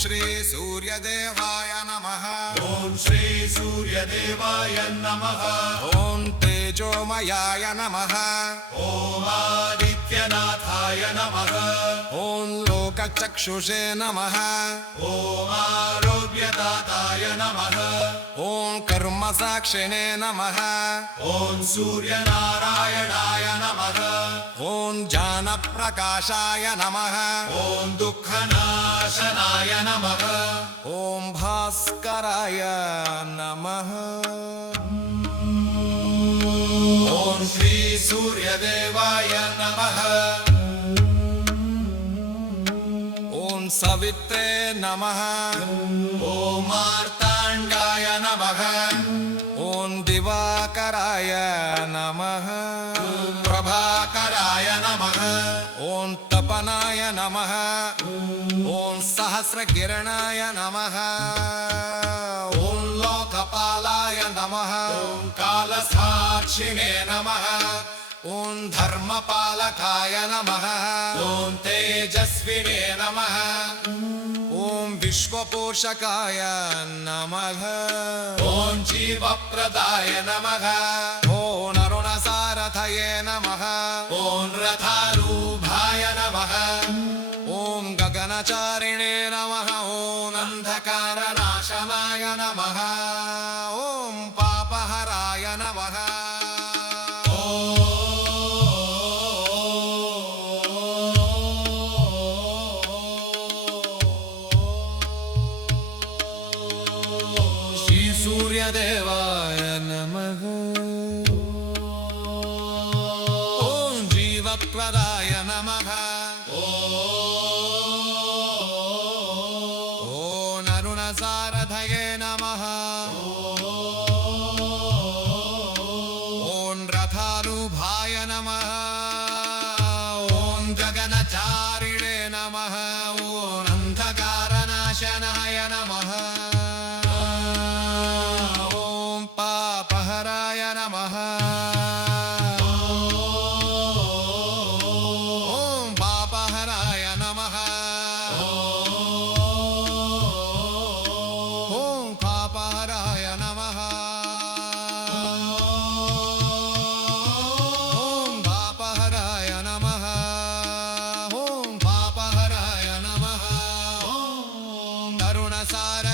श्री सूर्यदेवाय नमः। ओम श्री सूर्यदेवाय नमः। ओम तेजोमयाय नमः। ओम आदित्यनाथाय नमः। ओम लोकचक्षुषे नमः। ओम आरोग्यदाताय नमः। ओम कर्मसाक्षिणे नमः। ओम सूर्यनारायणाय नमः। ओम ज्ञानप्रकाशाय नमः। ओम दुःखनाशनाय नमः। ओम भास्कराय नमः। ओम श्री सूर्यदेवाय नमः। ओम सवित्रे नमः। ओम मार्तांडाय नमः। ओम दिवाकराय नमः। प्रभाकराय नमः। ओम तपनाय नमः। ओम सहस्रकिरणाय नमः। ओम लोकपालाय नमः। ओम कालसाक्षिणे नमः। ओम धर्मपालकाय नमः। ओम तेजस्विने नमः। ओम विश्वपोषकाय नमः। ओम जीवप्रदाय नमः। ओम अरुणसारथये नमः। ओम रथारूढाय नमः। ओम गगनचारिणे नमः। ओम अंधकारनाशनाय नमः। ओम पापहराय नमः। श्री सूर्यदेवाय नमः। ओम जीवप्रदाय नमः। ओम अरुणसारथये नमः। ओम रथारूढाय नमः। ओम गगनचारिणे नमः। ओम अंधकारनाशनाय नमः। ओम पापहराय नमः। ओम पापहराय नमः। ओम पापहराय नमः। ओम पापहराय नमः। ओम पापहराय नमः। ओम अरुणसार